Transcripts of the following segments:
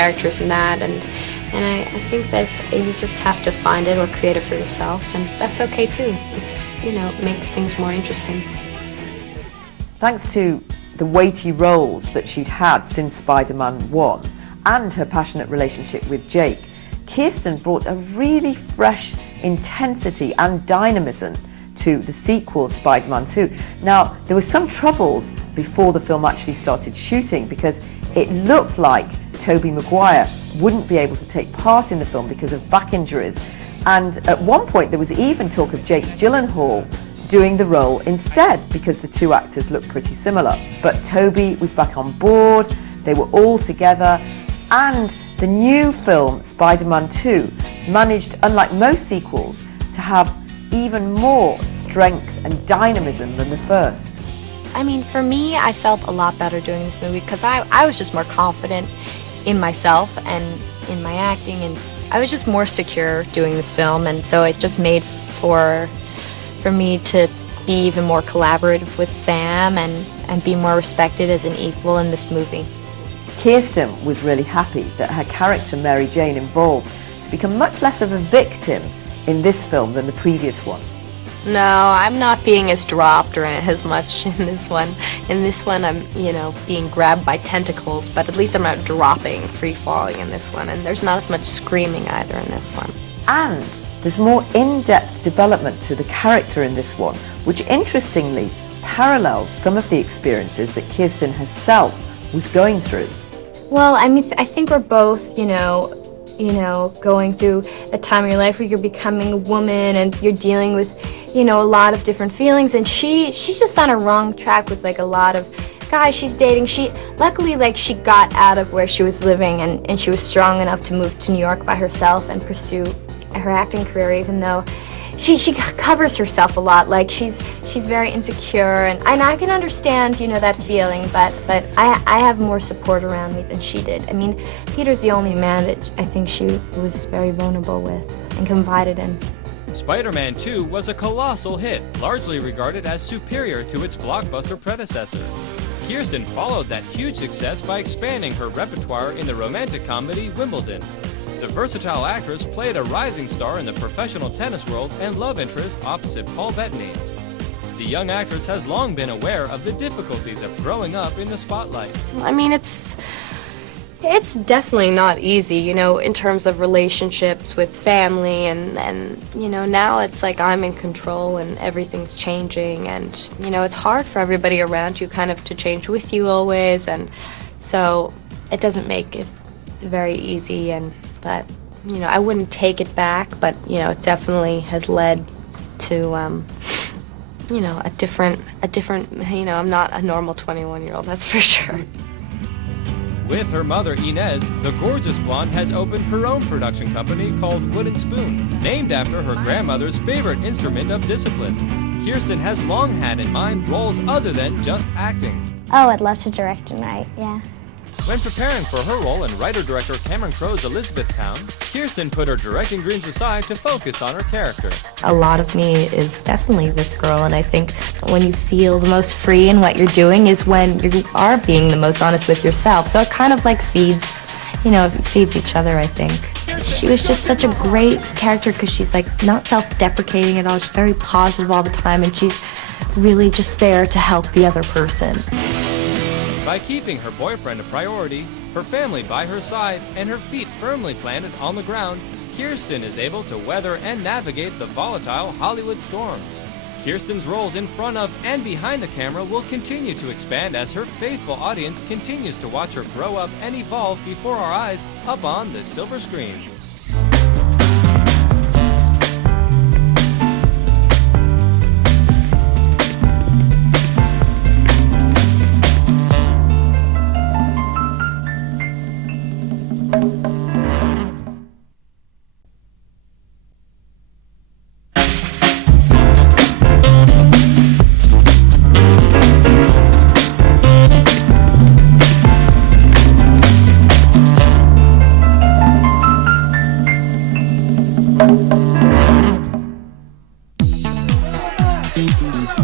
characters in that, and I think that you just have to find it or create it for yourself, and that's okay too. It's, it makes things more interesting. Thanks to the weighty roles that she'd had since Spider-Man 1 and her passionate relationship with Jake, Kirsten brought a really fresh intensity and dynamism to the sequel, Spider-Man 2. Now, there were some troubles before the film actually started shooting because it looked like Tobey Maguire wouldn't be able to take part in the film because of back injuries. And at one point there was even talk of Jake Gyllenhaal doing the role instead because the two actors looked pretty similar. But Tobey was back on board, they were all together, and the new film, Spider-Man 2, managed, unlike most sequels, to have even more strength and dynamism than the first. I mean, for me, I felt a lot better doing this movie because I was just more confident in myself and in my acting, and I was just more secure doing this film, and so it just made for me to be even more collaborative with Sam and be more respected as an equal in this movie. Kirsten was really happy that her character Mary Jane evolved to become much less of a victim in this film than the previous one. No, I'm not being as dropped or as much in this one. In this one, I'm, being grabbed by tentacles, but at least I'm not dropping, free-falling in this one, and there's not as much screaming either in this one. And there's more in-depth development to the character in this one, which interestingly parallels some of the experiences that Kirsten herself was going through. Well, I mean, I think we're both, going through a time in your life where you're becoming a woman and you're dealing with, a lot of different feelings, and she's just on a wrong track with a lot of guys she's dating. Luckily, she got out of where she was living and she was strong enough to move to New York by herself and pursue her acting career, even though she covers herself a lot. She's very insecure, and I can understand, that feeling, but I have more support around me than she did. I mean, Peter's the only man that I think she was very vulnerable with and confided in. Spider-Man 2 was a colossal hit, largely regarded as superior to its blockbuster predecessor. Kirsten followed that huge success by expanding her repertoire in the romantic comedy Wimbledon. The versatile actress played a rising star in the professional tennis world and love interest opposite Paul Bettany. The young actress has long been aware of the difficulties of growing up in the spotlight. I mean, it's definitely not easy, in terms of relationships with family, and now it's like I'm in control and everything's changing, and, it's hard for everybody around you kind of to change with you always, and so it doesn't make it very easy, but, I wouldn't take it back, but, it definitely has led to, a different, I'm not a normal 21-year-old, that's for sure. With her mother Inez, the gorgeous blonde has opened her own production company called Wooden Spoon, named after her grandmother's favorite instrument of discipline. Kirsten has long had in mind roles other than just acting. Oh, I'd love to direct and write, yeah. When preparing for her role in writer-director Cameron Crowe's Elizabethtown, Kirsten put her directing dreams aside to focus on her character. A lot of me is definitely this girl, and I think when you feel the most free in what you're doing is when you are being the most honest with yourself. So it kind of feeds, feeds each other, I think. She was just such a great character because she's not self-deprecating at all. She's very positive all the time, and she's really just there to help the other person. By keeping her boyfriend a priority, her family by her side, and her feet firmly planted on the ground, Kirsten is able to weather and navigate the volatile Hollywood storms. Kirsten's roles in front of and behind the camera will continue to expand as her faithful audience continues to watch her grow up and evolve before our eyes up on the silver screen.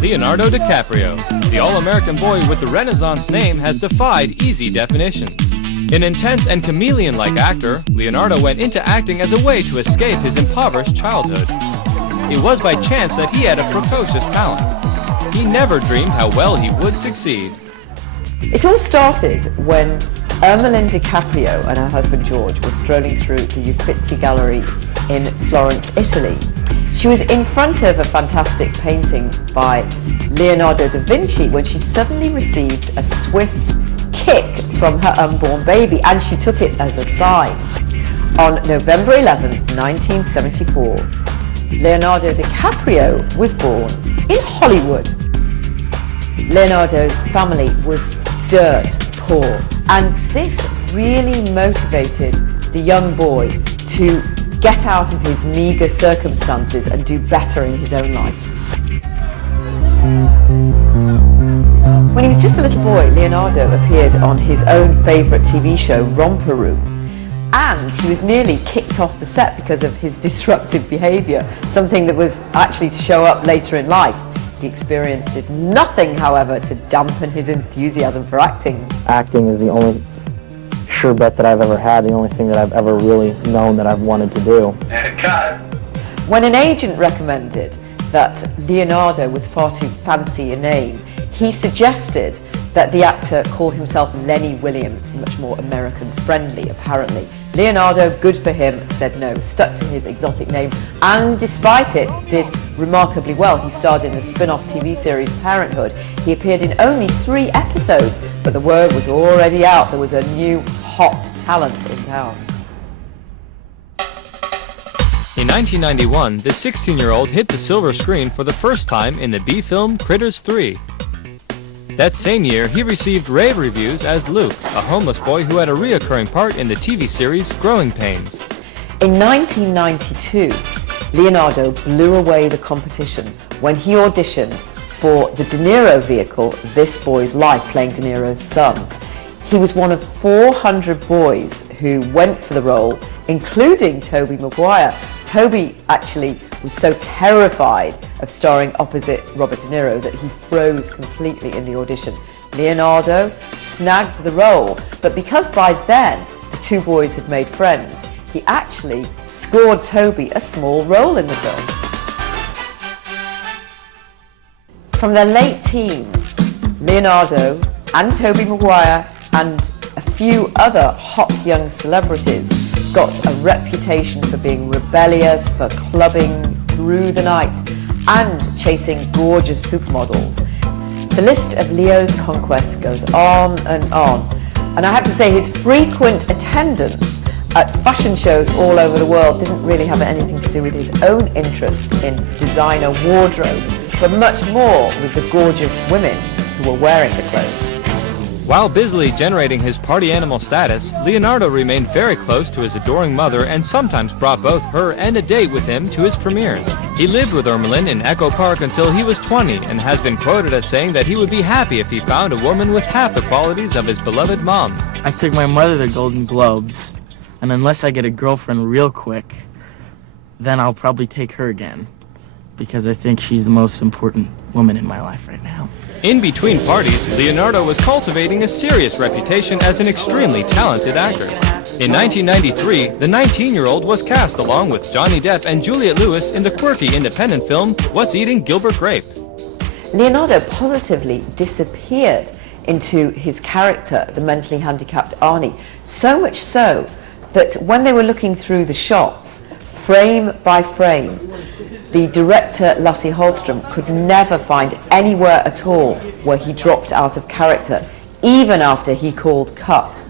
Leonardo DiCaprio, the all-American boy with the Renaissance name, has defied easy definition. An intense and chameleon-like actor, Leonardo went into acting as a way to escape his impoverished childhood. It was by chance that he had a precocious talent. He never dreamed how well he would succeed. It all started when Ermeline DiCaprio and her husband George were strolling through the Uffizi Gallery in Florence, Italy. She was in front of a fantastic painting by Leonardo da Vinci when she suddenly received a swift kick from her unborn baby, and she took it as a sign. On November 11th, 1974, Leonardo DiCaprio was born in Hollywood. Leonardo's family was dirt poor, and this really motivated the young boy to get out of his meagre circumstances and do better in his own life. When he was just a little boy, Leonardo appeared on his own favourite TV show, Romper Room, and he was nearly kicked off the set because of his disruptive behaviour, something that was actually to show up later in life. The experience did nothing, however, to dampen his enthusiasm for acting. Acting is the only sure bet that I've ever had, the only thing that I've ever really known that I've wanted to do. And cut. When an agent recommended that Leonardo was far too fancy a name, he suggested that the actor call himself Lenny Williams, much more American-friendly, apparently. Leonardo, good for him, said no, stuck to his exotic name, and despite it, did remarkably well. He starred in the spin-off TV series Parenthood. He appeared in only 3 episodes, but the word was already out. There was a new hot talent in town. In 1991, the 16-year-old hit the silver screen for the first time in the B-film Critters 3. That same year, he received rave reviews as Luke, a homeless boy who had a reoccurring part in the TV series Growing Pains. In 1992, Leonardo blew away the competition when he auditioned for the De Niro vehicle, This Boy's Life, playing De Niro's son. He was one of 400 boys who went for the role, including Tobey Maguire. Tobey actually was so terrified of starring opposite Robert De Niro that he froze completely in the audition. Leonardo snagged the role, but because by then the 2 boys had made friends, he actually scored Tobey a small role in the film. From their late teens, Leonardo and Tobey Maguire and a few other hot young celebrities got a reputation for being rebellious, for clubbing through the night and chasing gorgeous supermodels. The list of Leo's conquests goes on, and I have to say his frequent attendance at fashion shows all over the world didn't really have anything to do with his own interest in designer wardrobe, but much more with the gorgeous women who were wearing the clothes. While busily generating his party animal status, Leonardo remained very close to his adoring mother and sometimes brought both her and a date with him to his premieres. He lived with Ermeline in Echo Park until he was 20 and has been quoted as saying that he would be happy if he found a woman with half the qualities of his beloved mom. I took my mother to Golden Globes, and unless I get a girlfriend real quick, then I'll probably take her again, because I think she's the most important woman in my life right now. In between parties, Leonardo was cultivating a serious reputation as an extremely talented actor. In 1993, the 19-year-old was cast along with Johnny Depp and Juliette Lewis in the quirky independent film What's Eating Gilbert Grape. Leonardo positively disappeared into his character, the mentally handicapped Arnie, so much so that when they were looking through the shots, frame by frame, the director, Lasse Hallström, could never find anywhere at all where he dropped out of character, even after he called cut.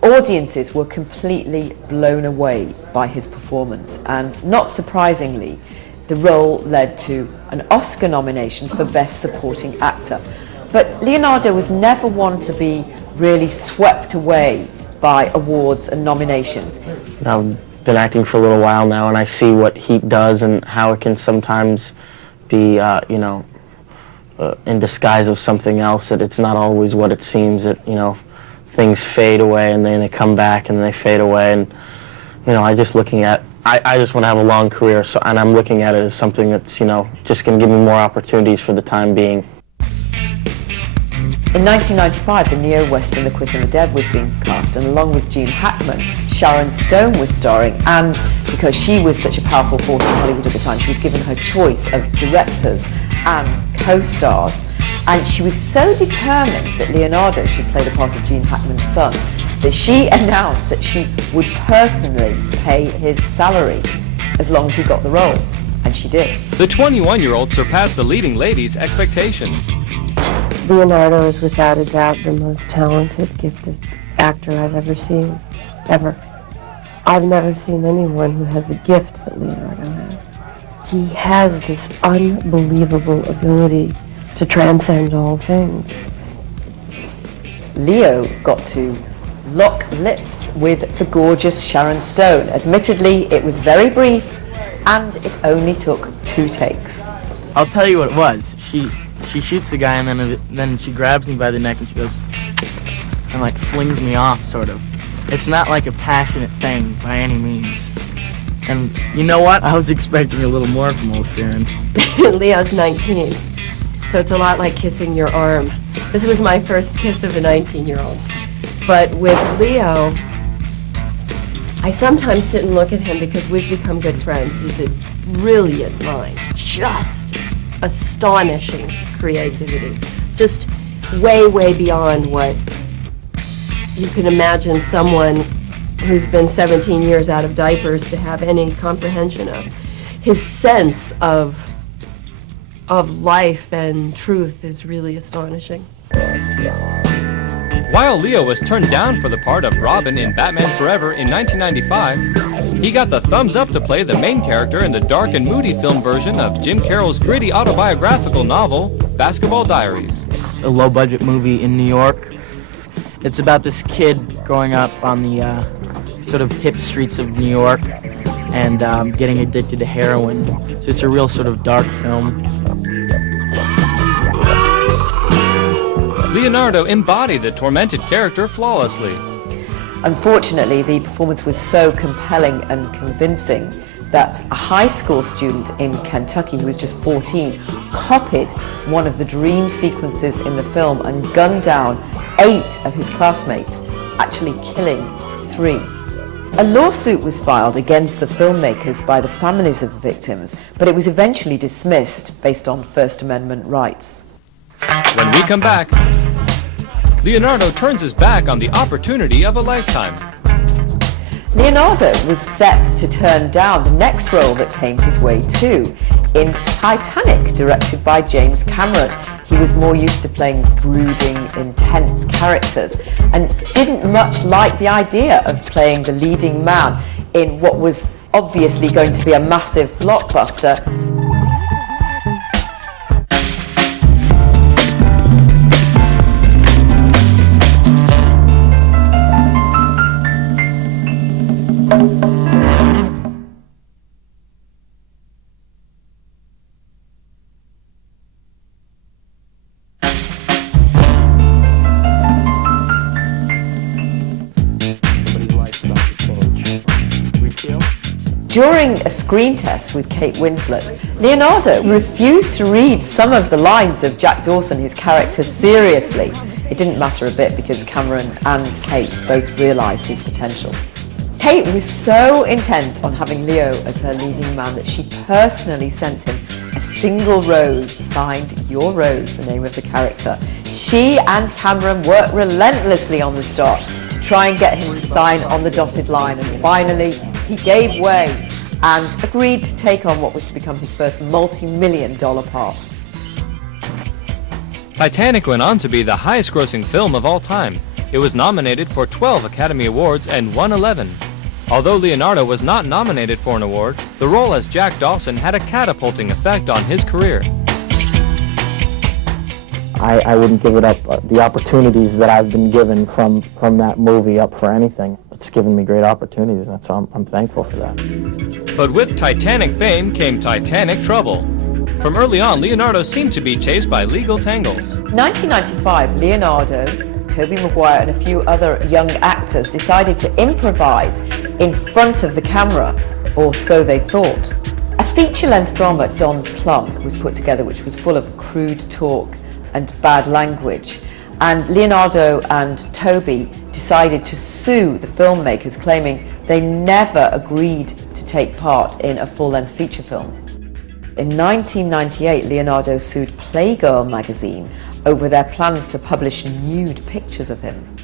Audiences were completely blown away by his performance, and not surprisingly, the role led to an Oscar nomination for Best Supporting Actor. But Leonardo was never one to be really swept away by awards and nominations. I've been acting for a little while now, and I see what heat does and how it can sometimes be, in disguise of something else, that it's not always what it seems, that, things fade away and then they come back and they fade away. And, I just want to have a long career, and I'm looking at it as something that's, just going to give me more opportunities for the time being. In 1995, the neo-western The Quick and the Dead was being cast, and along with Gene Hackman, Sharon Stone was starring, and because she was such a powerful force in Hollywood at the time, she was given her choice of directors and co-stars, and she was so determined that Leonardo should play the part of Gene Hackman's son that she announced that she would personally pay his salary as long as he got the role, and she did. The 21-year-old surpassed the leading lady's expectations. Leonardo is without a doubt the most talented, gifted actor I've ever seen, ever. I've never seen anyone who has the gift that Leonardo has. He has this unbelievable ability to transcend all things. Leo got to lock lips with the gorgeous Sharon Stone. Admittedly, it was very brief, and it only took 2 takes. I'll tell you what it was. She shoots the guy, and then she grabs me by the neck and she goes, and like flings me off, sort of. It's not like a passionate thing by any means. And you know what? I was expecting a little more from old Sharon. Leo's 19, so it's a lot like kissing your arm. This was my first kiss of a 19-year-old. But with Leo, I sometimes sit and look at him because we've become good friends. He's a brilliant mind, just astonishing creativity, just way, way beyond what you can imagine someone who's been 17 years out of diapers to have any comprehension of. His sense of life and truth is really astonishing. While Leo was turned down for the part of Robin in Batman Forever in 1995, he got the thumbs up to play the main character in the dark and moody film version of Jim Carroll's gritty autobiographical novel, Basketball Diaries. It's a low-budget movie in New York. It's about this kid growing up on the sort of hip streets of New York and getting addicted to heroin. So it's a real sort of dark film. Leonardo embodied the tormented character flawlessly. Unfortunately, the performance was so compelling and convincing that a high school student in Kentucky who was just 14 copied one of the dream sequences in the film and gunned down 8 of his classmates, actually killing 3. A lawsuit was filed against the filmmakers by the families of the victims, but it was eventually dismissed based on First Amendment rights. When we come back, Leonardo turns his back on the opportunity of a lifetime. Leonardo was set to turn down the next role that came his way too, in Titanic, directed by James Cameron. He was more used to playing brooding, intense characters and didn't much like the idea of playing the leading man in what was obviously going to be a massive blockbuster. During a screen test with Kate Winslet, Leonardo refused to read some of the lines of Jack Dawson, his character, seriously. It didn't matter a bit because Cameron and Kate both realised his potential. Kate was so intent on having Leo as her leading man that she personally sent him a single rose signed Your Rose, the name of the character. She and Cameron worked relentlessly on the start to try and get him to sign on the dotted line, and finally he gave way and agreed to take on what was to become his first multi-million-dollar part. Titanic went on to be the highest-grossing film of all time. It was nominated for 12 Academy Awards and won 11. Although Leonardo was not nominated for an award, the role as Jack Dawson had a catapulting effect on his career. I wouldn't give it up, the opportunities that I've been given from that movie up for anything. It's given me great opportunities, and so I'm thankful for that. But with Titanic fame came Titanic trouble. From early on, Leonardo seemed to be chased by legal tangles. 1995, Leonardo, Tobey Maguire and a few other young actors decided to improvise in front of the camera, or so they thought. A feature-length drama, Don's Plum, was put together which was full of crude talk and bad language. And Leonardo and Toby decided to sue the filmmakers, claiming they never agreed to take part in a full-length feature film. In 1998, Leonardo sued Playgirl magazine over their plans to publish nude pictures of him.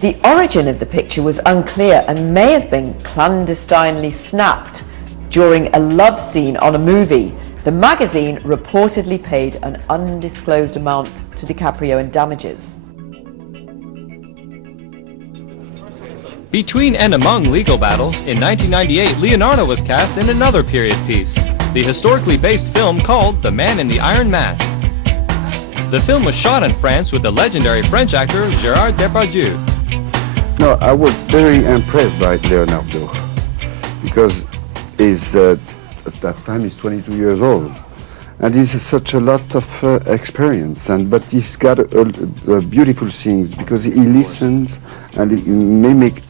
The origin of the picture was unclear and may have been clandestinely snapped during a love scene on a movie. The magazine reportedly paid an undisclosed amount to DiCaprio in damages. Between and among legal battles, in 1998, Leonardo was cast in another period piece, the historically based film called The Man in the Iron Mask. The film was shot in France with the legendary French actor Gérard Depardieu. No, I was very impressed by Leonardo because he's, at that time he's 22 years old. And he's such a lot of experience, but he's got beautiful things because he listens and he mimics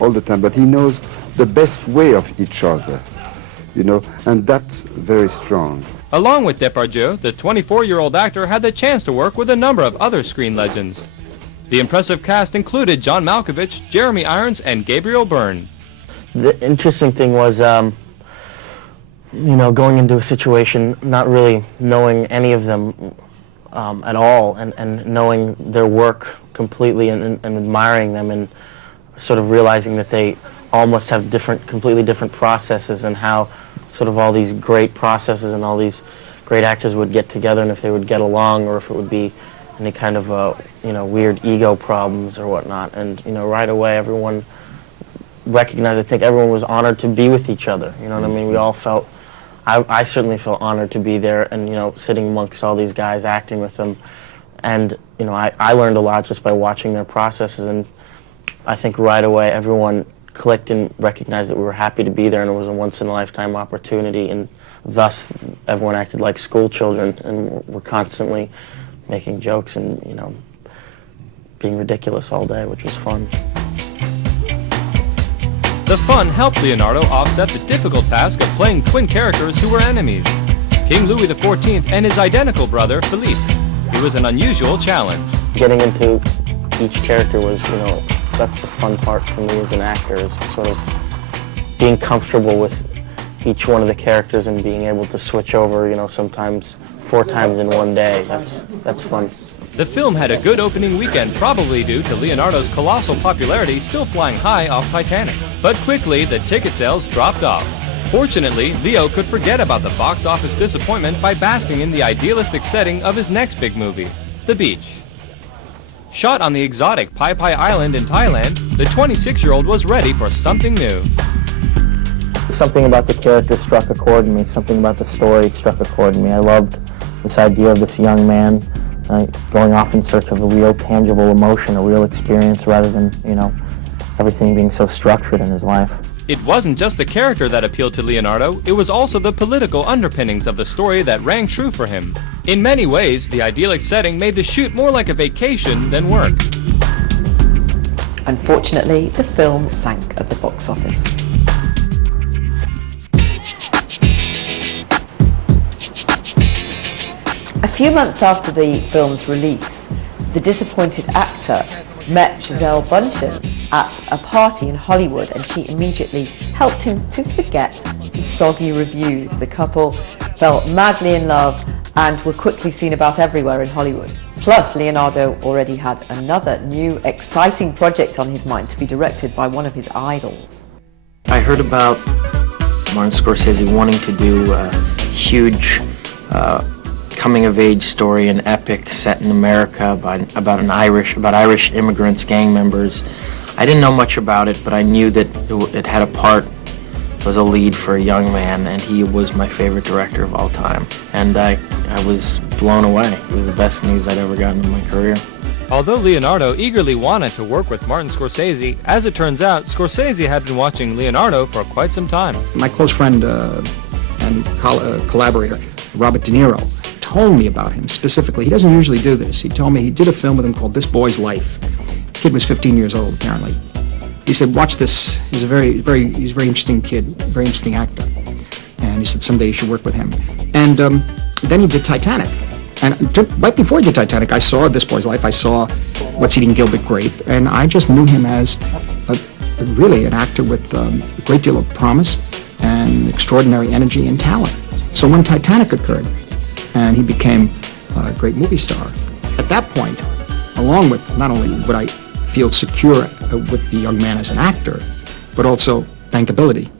all the time, but he knows the best way of each other, you know, and that's very strong. Along with Depardieu, the 24-year-old actor had the chance to work with a number of other screen legends. The impressive cast included John Malkovich, Jeremy Irons, and Gabriel Byrne. The interesting thing was, you know, going into a situation, not really knowing any of them at all, and knowing their work completely and admiring them, and sort of realizing that they all must have completely different processes, and how sort of all these great processes and all these great actors would get together, and if they would get along, or if it would be any kind of you know, weird ego problems or whatnot. And you know, right away everyone recognized, I think everyone was honored to be with each other, you know what I mean? We all felt, I certainly felt honored to be there, and you know, sitting amongst all these guys, acting with them. And you know, I learned a lot just by watching their processes, and I think right away everyone clicked and recognized that we were happy to be there, and it was a once-in-a-lifetime opportunity, and thus everyone acted like school children, and we're constantly making jokes and, you know, being ridiculous all day, which was fun. The fun helped Leonardo offset the difficult task of playing twin characters who were enemies, King Louis XIV and his identical brother, Philippe. It was an unusual challenge. Getting into each character was, you know, that's the fun part for me as an actor, is sort of being comfortable with each one of the characters and being able to switch over, you know, sometimes 4 times in one day. That's fun. The film had a good opening weekend, probably due to Leonardo's colossal popularity still flying high off Titanic. But quickly, the ticket sales dropped off. Fortunately, Leo could forget about the box office disappointment by basking in the idealistic setting of his next big movie, The Beach. Shot on the exotic Pai Pai Island in Thailand, the 26-year-old was ready for something new. Something about the character struck a chord in me, something about the story struck a chord in me. I loved this idea of this young man going off in search of a real tangible emotion, a real experience, rather than, you know, everything being so structured in his life. It wasn't just the character that appealed to Leonardo, it was also the political underpinnings of the story that rang true for him. In many ways, the idyllic setting made the shoot more like a vacation than work. Unfortunately, the film sank at the box office. A few months after the film's release, the disappointed actor met Gisele Bündchen at a party in Hollywood, and she immediately helped him to forget the soggy reviews. The couple fell madly in love and were quickly seen about everywhere in Hollywood. Plus, Leonardo already had another new, exciting project on his mind to be directed by one of his idols. I heard about Martin Scorsese wanting to do a huge coming-of-age story, an epic set in America about Irish immigrants, gang members. I didn't know much about it, but I knew that it had a part, was a lead for a young man, and he was my favorite director of all time. And I was blown away. It was the best news I'd ever gotten in my career. Although Leonardo eagerly wanted to work with Martin Scorsese, as it turns out, Scorsese had been watching Leonardo for quite some time. My close friend and collaborator, Robert De Niro, told me about him specifically. He doesn't usually do this. He told me he did a film with him called This Boy's Life. The kid was 15 years old, apparently. He said, watch this. He's a very interesting kid, very interesting actor. And he said, someday you should work with him. And then he did Titanic. And right before the Titanic, I saw This Boy's Life. I saw What's Eating Gilbert Grape, and I just knew him as really an actor with a great deal of promise and extraordinary energy and talent. So when Titanic occurred, and he became a great movie star, at that point, along with not only would I feel secure with the young man as an actor, but also bankability.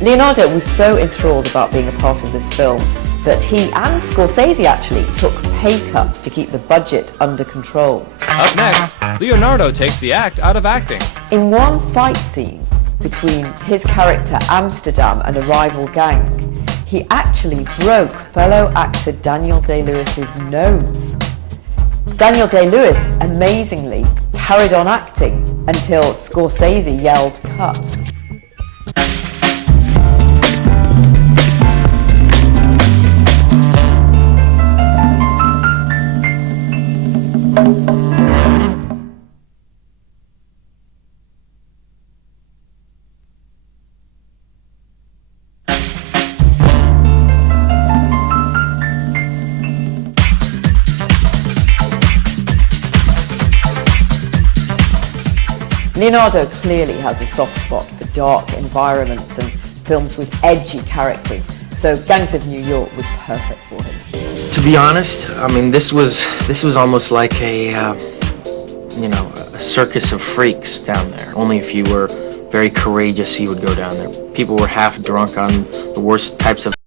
Leonardo was so enthralled about being a part of this film that he and Scorsese actually took pay cuts to keep the budget under control. Up next, Leonardo takes the act out of acting. In one fight scene between his character Amsterdam and a rival gang, he actually broke fellow actor Daniel Day-Lewis's nose. Daniel Day-Lewis amazingly carried on acting until Scorsese yelled cut. Leonardo clearly has a soft spot for dark environments and films with edgy characters, so Gangs of New York was perfect for him. To be honest, I mean, this was almost like a circus of freaks down there. Only if you were very courageous you would go down there. People were half drunk on the worst types of